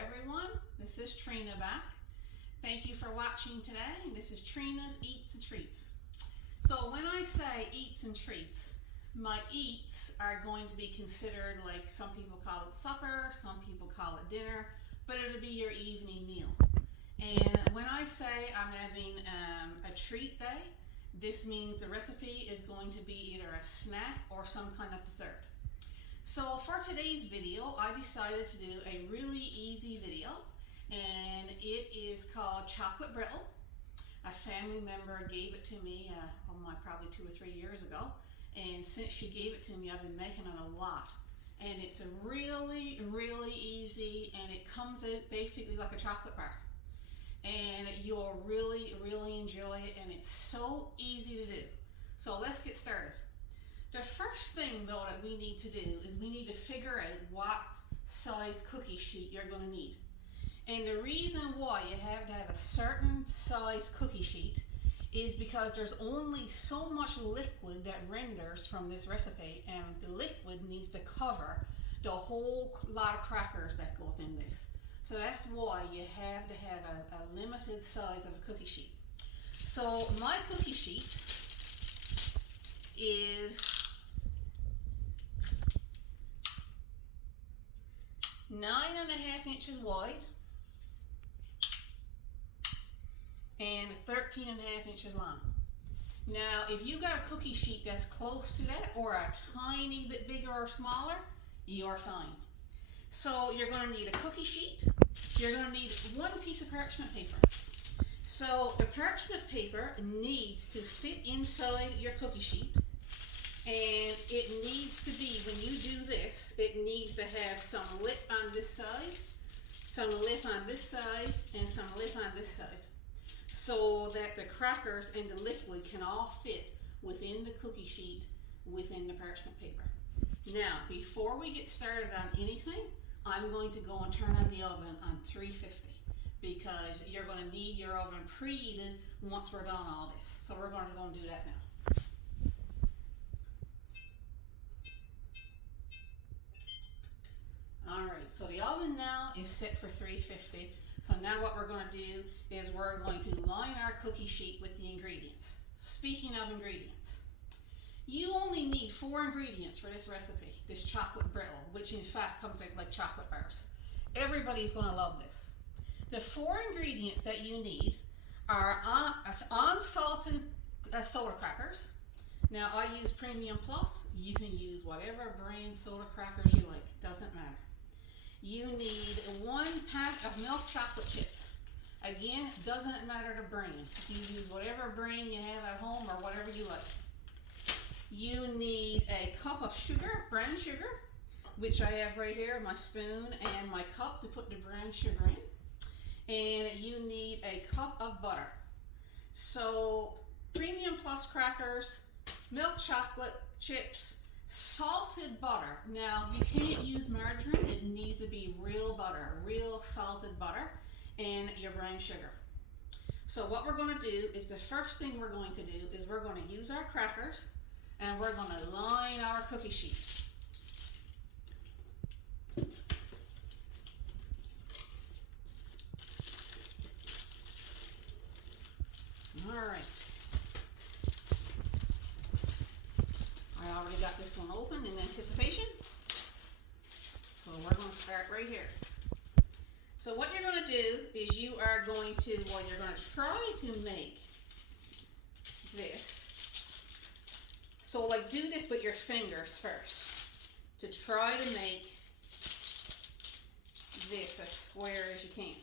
everyone, this is Trina back. Thank you for watching today. This is Trina's Eats and Treats. So when I say eats and treats, my eats are going to be considered, like some people call it supper, some people call it dinner, but it'll be your evening meal. And when I say I'm having a treat day, this means the recipe is going to be either a snack or some kind of dessert. So for today's video, I decided to do a really easy video, and it is called Chocolate Brittle. A family member gave it to me probably 2 or 3 years ago, and since she gave it to me, I've been making it a lot. And it's a really, really easy, and it comes out basically like a chocolate bar. And you'll really, really enjoy it, and it's so easy to do. So let's get started. The first thing though that we need to do is we need to figure out what size cookie sheet you're going to need. And the reason why you have to have a certain size cookie sheet is because there's only so much liquid that renders from this recipe, and the liquid needs to cover the whole lot of crackers that goes in this. So that's why you have to have a limited size of a cookie sheet. So my cookie sheet is 9.5 inches wide and 13.5 inches long. Now, if you got a cookie sheet that's close to that or a tiny bit bigger or smaller, you're fine. So you're going to need a cookie sheet. You're going to need one piece of parchment paper. So the parchment paper needs to fit inside your cookie sheet, and it needs to be, when you do this, it needs to have some lip on this side, some lip on this side, and some lip on this side, so that the crackers and the liquid can all fit within the cookie sheet within the parchment paper. Now, before we get started on anything, I'm going to go and turn on the oven on 350, because you're going to need your oven preheated once we're done all this. So we're going to go and do that now. Alright, so the oven now is set for 350. So now what we're going to do is we're going to line our cookie sheet with the ingredients. Speaking of ingredients, you only need 4 ingredients for this recipe, this chocolate brittle, which in fact comes out like chocolate bars. Everybody's going to love this. The 4 ingredients that you need are unsalted soda crackers. Now I use Premium Plus. You can use whatever brand soda crackers you like, doesn't matter. You need 1 pack of milk chocolate chips. Again, doesn't matter the brand. You use whatever brand you have at home or whatever you like. You need a cup of sugar, brown sugar, which I have right here, my spoon and my cup to put the brown sugar in. And you need a cup of butter. So Premium Plus crackers, milk chocolate chips, salted butter. Now you can't use margarine, it needs to be real butter, real salted butter, and your brown sugar. So what we're going to do is, the first thing we're going to do is we're going to use our crackers and we're going to line our cookie sheet. Alright. I already got this one open in anticipation. So we're going to start right here. So what you're going to do is you're going to try to make this. So like do this with your fingers first to try to make this as square as you can.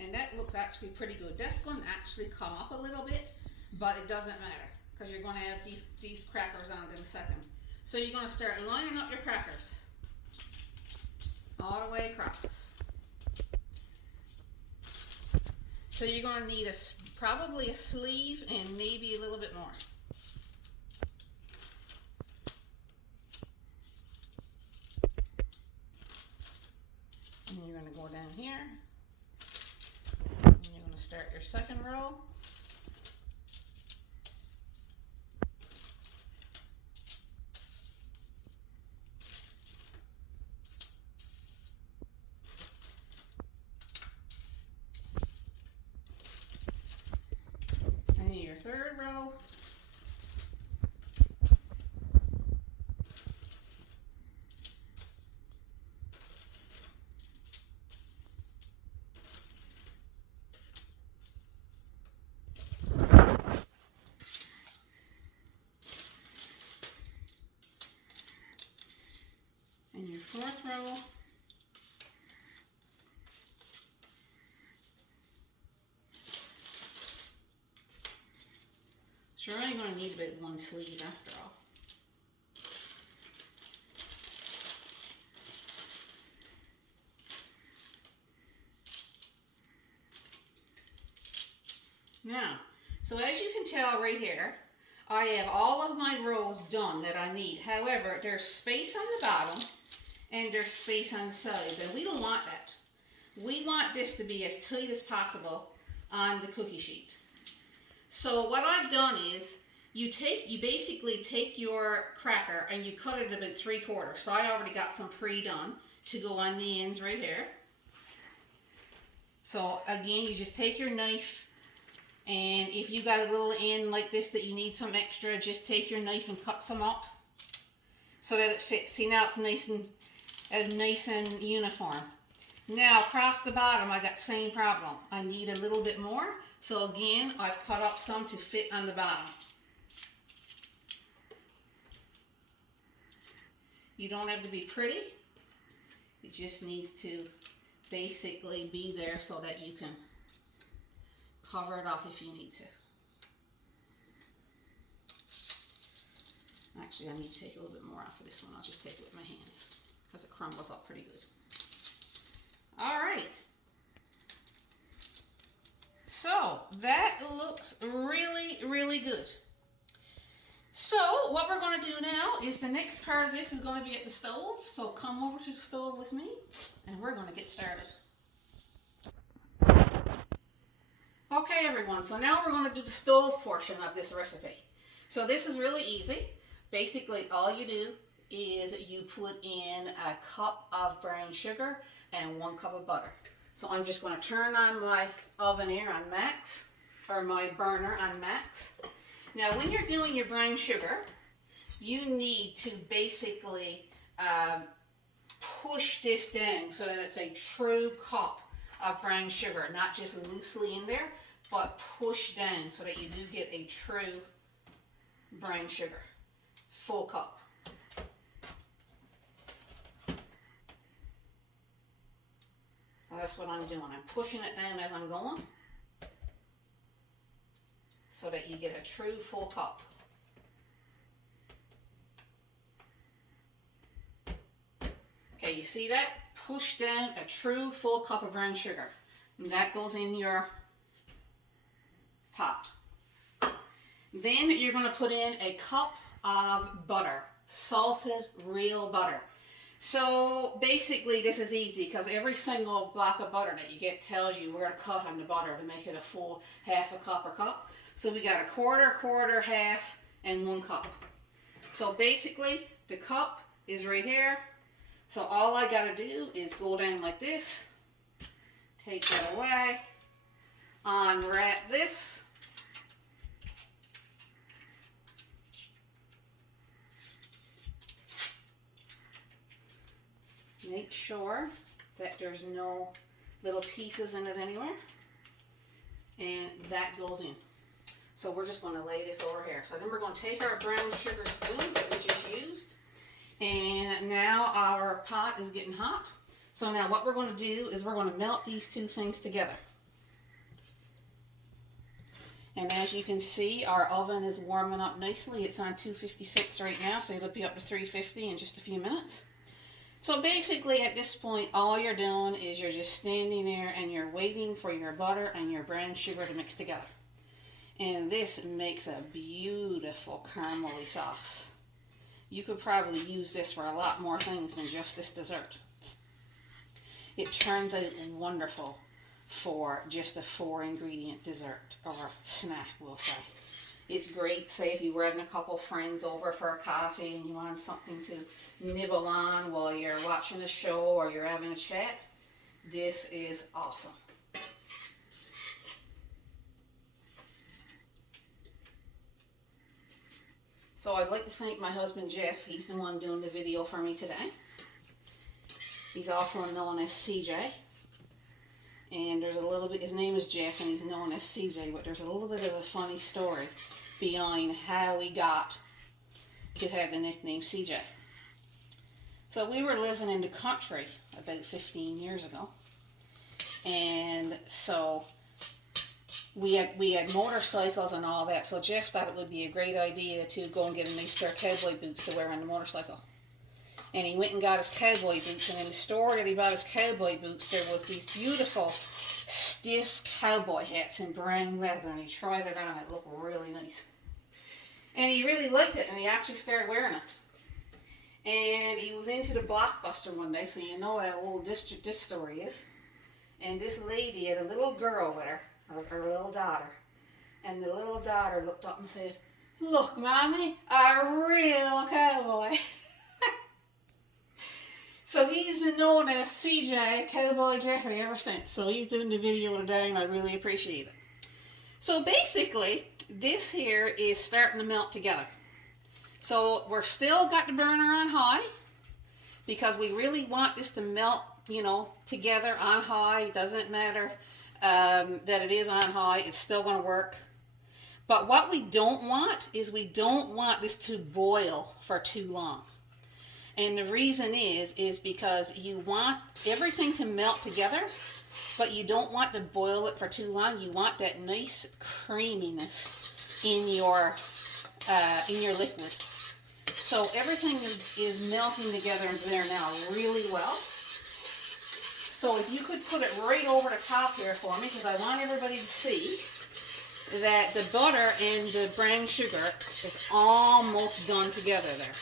And that looks actually pretty good. That's going to actually come up a little bit, but it doesn't matter, because you're going to have these crackers on it in a second. So you're going to start lining up your crackers all the way across. So you're going to need probably a sleeve and maybe a little bit more. And you're going to go down here. And you're going to start your second row. third row. And your fourth row. So you're only going to need about one sleeve after all. Now, so as you can tell right here, I have all of my rows done that I need. However, there's space on the bottom and there's space on the sides, and we don't want that. We want this to be as tight as possible on the cookie sheet. So what I've done is, you basically take your cracker and you cut it about 3/4. So I already got some pre-done to go on the ends right here. So again, you just take your knife, and if you got a little end like this that you need some extra, just take your knife and cut some up so that it fits. See, now it's nice and uniform. Now across the bottom, I got the same problem. I need a little bit more. So again, I've cut up some to fit on the bottom. You don't have to be pretty. It just needs to basically be there so that you can cover it up if you need to. Actually, I need to take a little bit more off of this one. I'll just take it with my hands because it crumbles up pretty good. All right. So that looks really, really good. So what we're going to do now is the next part of this is going to be at the stove. So come over to the stove with me and we're going to get started. Okay everyone, so now we're going to do the stove portion of this recipe. So this is really easy. Basically all you do is you put in a cup of brown sugar and 1 cup of butter. So I'm just going to turn on my oven here on max, or my burner on max. Now when you're doing your brown sugar, you need to basically push this down so that it's a true cup of brown sugar, not just loosely in there, but push down so that you do get a true brown sugar, full cup. That's what I'm doing. I'm pushing it down as I'm going so that you get a true full cup. Okay, you see that? Push down a true full cup of brown sugar. And that goes in your pot. Then you're going to put in a cup of butter, salted real butter. So basically this is easy because every single block of butter that you get tells you where to cut on the butter to make it a full half a cup or cup. So we got a quarter, half, and 1 cup. So basically the cup is right here. So all I got to do is go down like this, take that away, unwrap this, make sure that there's no little pieces in it anywhere, and that goes in. So we're just going to lay this over here. So then we're going to take our brown sugar spoon that we just used, and now our pot is getting hot. So now what we're going to do is we're going to melt these two things together. And as you can see, our oven is warming up nicely. It's on 256 right now, so it'll be up to 350 in just a few minutes. So basically at this point, all you're doing is you're just standing there and you're waiting for your butter and your brown sugar to mix together. And this makes a beautiful caramelly sauce. You could probably use this for a lot more things than just this dessert. It turns out wonderful for just a 4-ingredient dessert, or snack, we'll say. It's great, say if you were having a couple friends over for a coffee and you want something to nibble on while you're watching a show or you're having a chat. This is awesome. So I'd like to thank my husband Jeff. He's the one doing the video for me today. He's also known as CJ. And there's a little bit, his name is Jeff and he's known as CJ, but there's a little bit of a funny story behind how he got to have the nickname CJ. So we were living in the country about 15 years ago. And so we had motorcycles and all that. So Jeff thought it would be a great idea to go and get a nice pair of cowboy boots to wear on the motorcycle. And he went and got his cowboy boots, and in the store that he bought his cowboy boots, there was these beautiful, stiff cowboy hats in brown leather, and he tried it on. It looked really nice. And he really liked it, and he actually started wearing it. And he was into the Blockbuster one day, so you know how old this story is. And this lady had a little girl with her, her little daughter. And the little daughter looked up and said, "Look, Mommy, a real cowboy." So he's been known as CJ, Cowboy Jeffrey, ever since. So he's doing the video today and I really appreciate it. So basically, this here is starting to melt together. So we're still got the burner on high because we really want this to melt, you know, together on high. It doesn't matter that it is on high. It's still going to work. But what we don't want is we don't want this to boil for too long. And the reason is because you want everything to melt together, but you don't want to boil it for too long. You want that nice creaminess in your liquid. So everything is melting together in there now really well. So if you could put it right over the top here for me, because I want everybody to see that the butter and the brown sugar is almost done together there.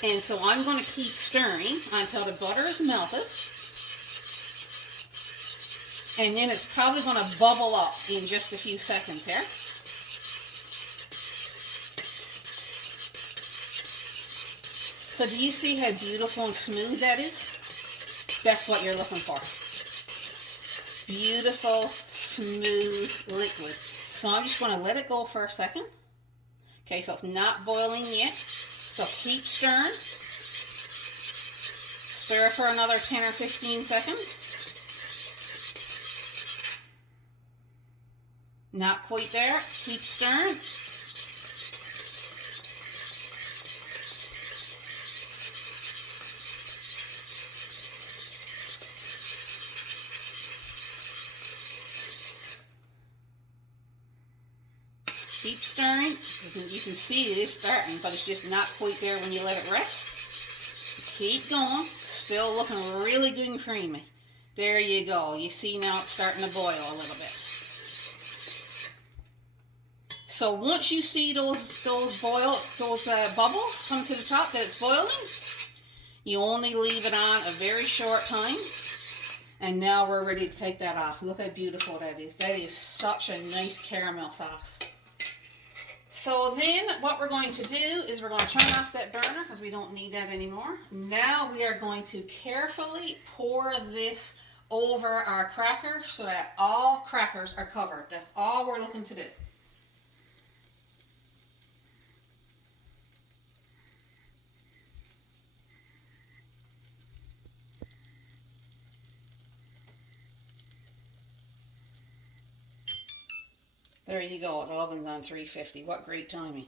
And so I'm going to keep stirring until the butter is melted. And then it's probably going to bubble up in just a few seconds here. So do you see how beautiful and smooth that is? That's what you're looking for. Beautiful, smooth liquid. So I'm just going to let it go for a second. Okay, so it's not boiling yet. So keep stirring. Stir for another 10 or 15 seconds. Not quite there. Keep stirring. Keep stirring. You can see it is starting, but it's just not quite there when you let it rest. Keep going. Still looking really good and creamy. There you go. You see now it's starting to boil a little bit. So once you see those bubbles come to the top that it's boiling, you only leave it on a very short time. And now we're ready to take that off. Look how beautiful that is. That is such a nice caramel sauce. So then what we're going to do is we're going to turn off that burner because we don't need that anymore. Now we are going to carefully pour this over our cracker so that all crackers are covered. That's all we're looking to do. There you go, the oven's on 350. What great timing.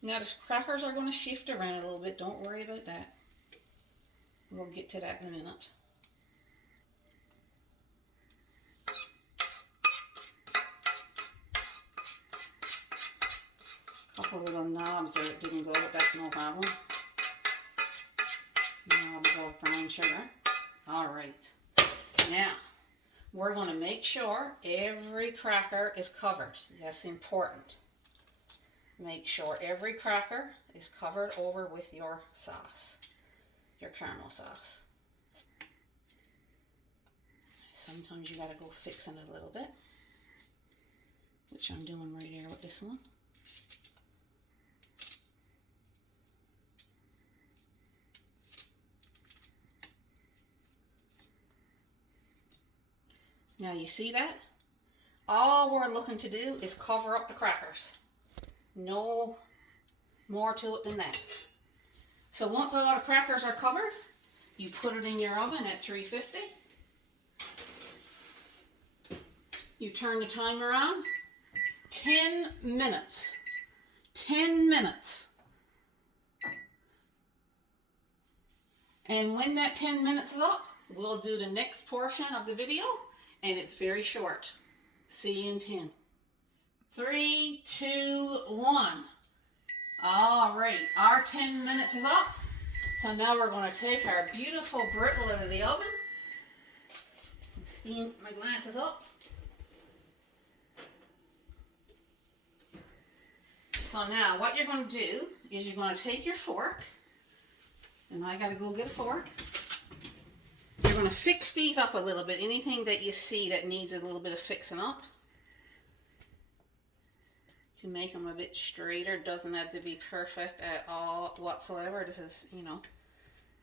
Now the crackers are going to shift around a little bit. Don't worry about that. We'll get to that in a minute. A couple little knobs there that didn't go, but that's no problem. Knobs of brown sugar. Alright. Now, we're going to make sure every cracker is covered. That's important. Make sure every cracker is covered over with your sauce, your caramel sauce. Sometimes you got to go fixing it a little bit, which I'm doing right here with this one. Now you see that? All we're looking to do is cover up the crackers. No more to it than that. So once all the crackers are covered, you put it in your oven at 350. You turn the timer on. 10 minutes. 10 minutes. And when that 10 minutes is up, we'll do the next portion of the video, and it's very short. See you in 10. 3, 2, 1. All right, our 10 minutes is up. So now we're going to take our beautiful brittle out of the oven. Steam my glasses up. So now what you're going to do is you're going to take your fork, and I got to go get a fork. You're going to fix these up a little bit. Anything that you see that needs a little bit of fixing up to make them a bit straighter. Doesn't have to be perfect at all whatsoever. This is, you know,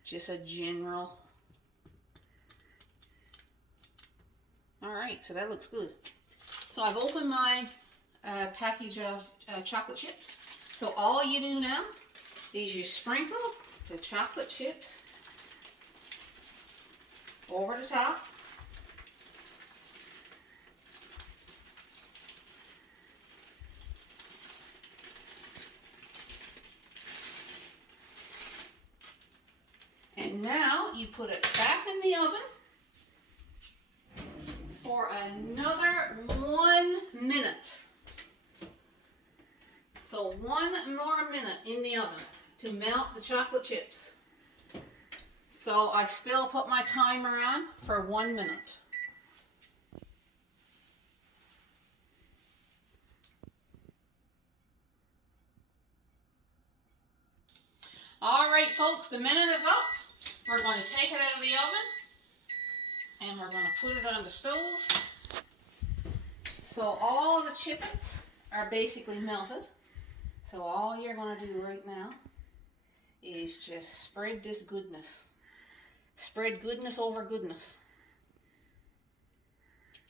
just a general. All right, so that looks good. So I've opened my package of chocolate chips. So all you do now is you sprinkle the chocolate chips over the top. And now you put it back in the oven for another 1 minute. So 1 more minute in the oven to melt the chocolate chips. So I still put my timer on for 1 minute. All right, folks, the minute is up. We're going to take it out of the oven and we're going to put it on the stove. So all the chippets are basically melted. So all you're going to do right now is just spread this goodness. Spread goodness over goodness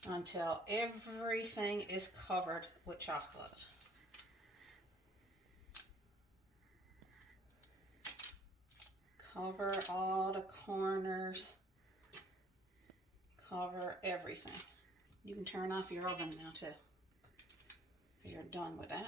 until everything is covered with chocolate. Cover all the corners. Cover everything. You can turn off your oven now too, because you're done with that.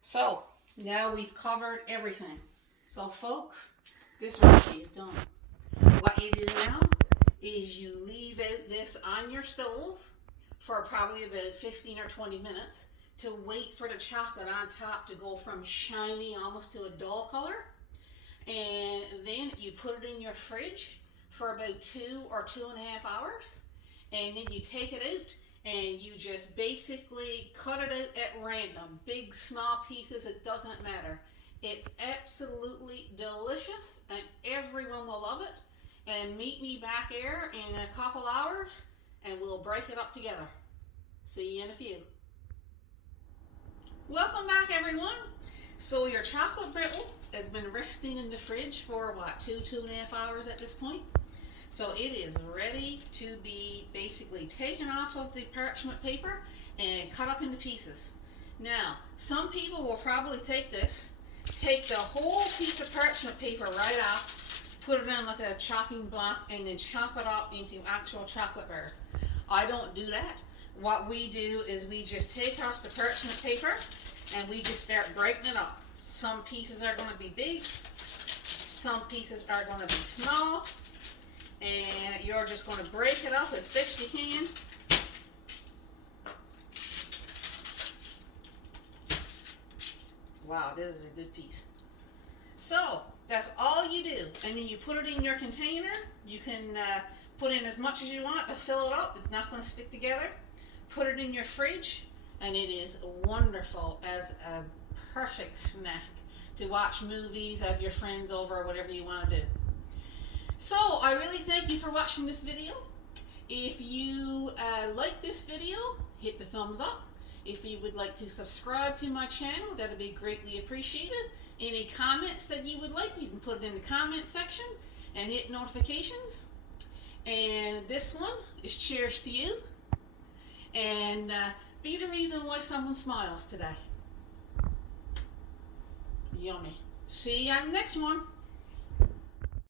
So now we've covered everything. So folks, this recipe is done. What you do now is you leave out this on your stove for probably about 15 or 20 minutes to wait for the chocolate on top to go from shiny almost to a dull color. And then you put it in your fridge for about 2 or 2.5 hours. And then you take it out and you just basically cut it out at random. Big, small pieces, it doesn't matter. It's absolutely delicious and everyone will love it. And meet me back here in a couple hours and we'll break it up together. See you in a few. Welcome back, everyone. So your chocolate brittle has been resting in the fridge for what, 2.5 hours at this point. So it is ready to be basically taken off of the parchment paper and cut up into pieces. Now, some people will probably take this, take the whole piece of parchment paper right off, put it on like a chopping block, and then chop it up into actual chocolate bars. I don't do that. What we do is we just take off the parchment paper and we just start breaking it up. Some pieces are going to be big, some pieces are going to be small, and you're just going to break it up as best you can. Wow, this is a good piece. So that's all you do, and then you put it in your container. You can put in as much as you want to fill it up. It's not going to stick together. Put it in your fridge, and it is wonderful as a perfect snack to watch movies, have your friends over, or whatever you want to do. So I really thank you for watching this video. If you like this video, hit the thumbs up. If you would like to subscribe to my channel, that would be greatly appreciated. Any comments that you would like, you can put it in the comment section and hit notifications. And this one is cheers to you. And be the reason why someone smiles today. Yummy. See you on the next one.